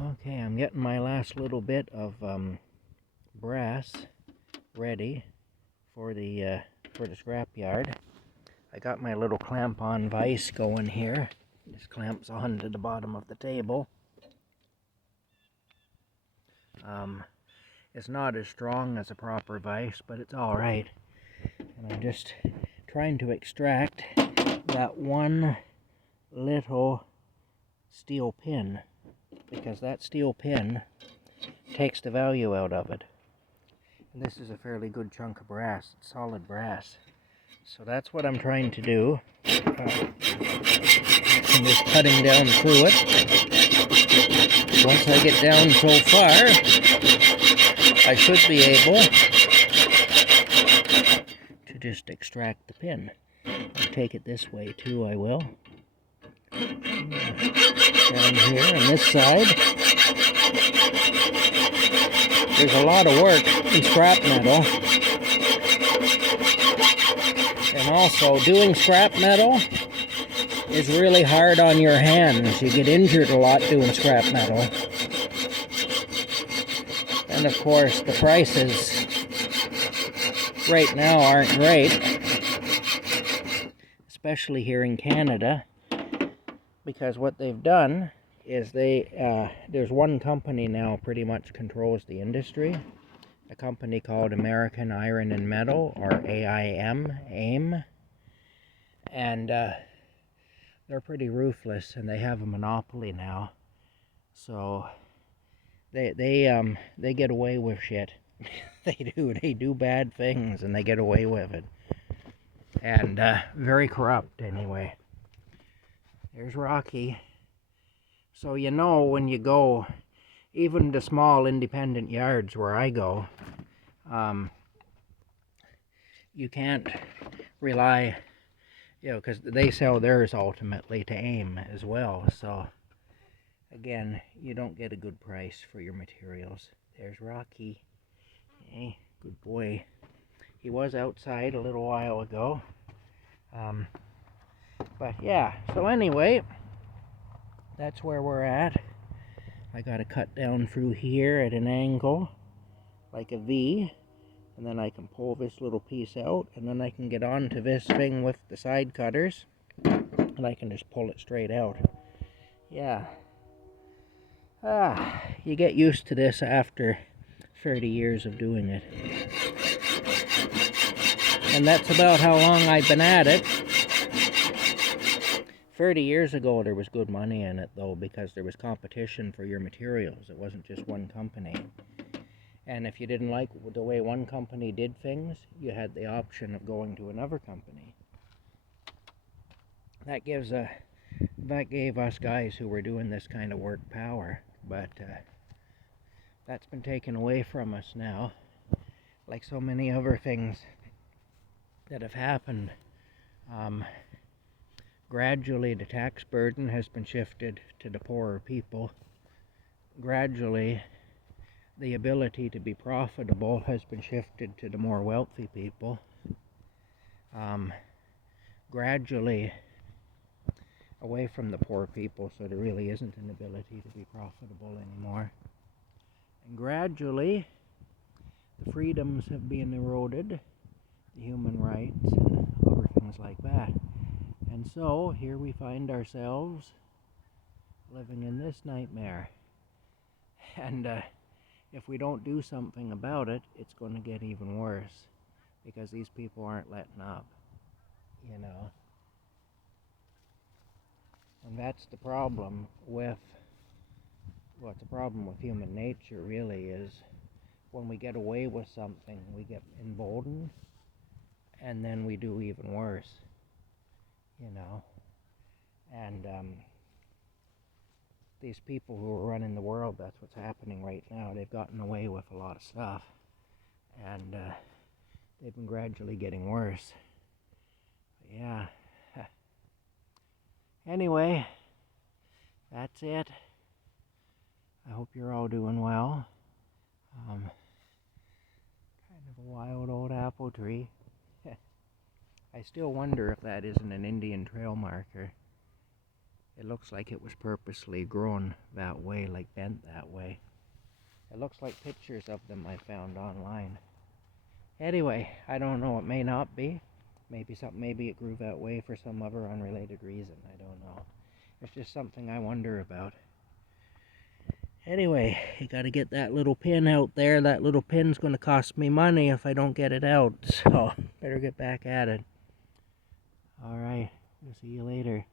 Okay, I'm getting my last little bit of brass ready for the scrapyard. I got my little clamp-on vise going here. This clamps onto the bottom of the table. It's not as strong as a proper vise, but it's all right. And I'm just trying to extract that one little steel pin, because that steel pin takes the value out of it. And this is a fairly good chunk of brass. It's solid brass. So that's what I'm trying to do. I'm just cutting down through it. Once I get down so far, I should be able to just extract the pin. I'll take it this way too, I will. Down here on this side. There's a lot of work in scrap metal. And also, doing scrap metal is really hard on your hands. You get injured a lot doing scrap metal. And of course, the prices right now aren't great, especially here in Canada, because what they've done is there's one company now pretty much controls the industry, a company called American Iron and Metal, or AIM, and they're pretty ruthless, and they have a monopoly now, so they get away with shit. They do bad things, and they get away with it, and very corrupt anyway. There's Rocky. So you know, when you go, even to small independent yards where I go, you can't rely, because they sell theirs ultimately to AIM as well. So again, you don't get a good price for your materials. There's Rocky. Hey, good boy. He was outside a little while ago. But yeah, so anyway, that's where we're at. I gotta cut down through here at an angle, like a V, and then I can pull this little piece out, and then I can get onto this thing with the side cutters, and I can just pull it straight out. Yeah. You get used to this after 30 years of doing it. And that's about how long I've been at it. 30 years ago, there was good money in it, though, because there was competition for your materials. It wasn't just one company. And if you didn't like the way one company did things, you had the option of going to another company. That gave us guys who were doing this kind of work power, but that's been taken away from us now, like so many other things that have happened. Gradually, the tax burden has been shifted to the poorer people. Gradually, the ability to be profitable has been shifted to the more wealthy people. Gradually, away from the poor people, so there really isn't an ability to be profitable anymore. And gradually, the freedoms have been eroded, the human rights and other things like that. And so, here we find ourselves living in this nightmare. And if we don't do something about it, it's going to get even worse, because these people aren't letting up, And that's the problem with, it's a problem with human nature, really, is when we get away with something, we get emboldened, and then we do even worse, And these people who are running the world, that's what's happening right now. They've gotten away with a lot of stuff, and they've been gradually getting worse. But yeah. Anyway, that's it. I hope you're all doing well. Kind of a wild old apple tree. I still wonder if that isn't an Indian trail marker. It looks like it was purposely grown that way, like bent that way. It looks like pictures of them I found online. Anyway, I don't know, it may not be. Maybe it grew that way for some other unrelated reason, I don't know. It's just something I wonder about. Anyway, you gotta get that little pin out there. That little pin's gonna cost me money if I don't get it out, so better get back at it. Alright, we'll see you later.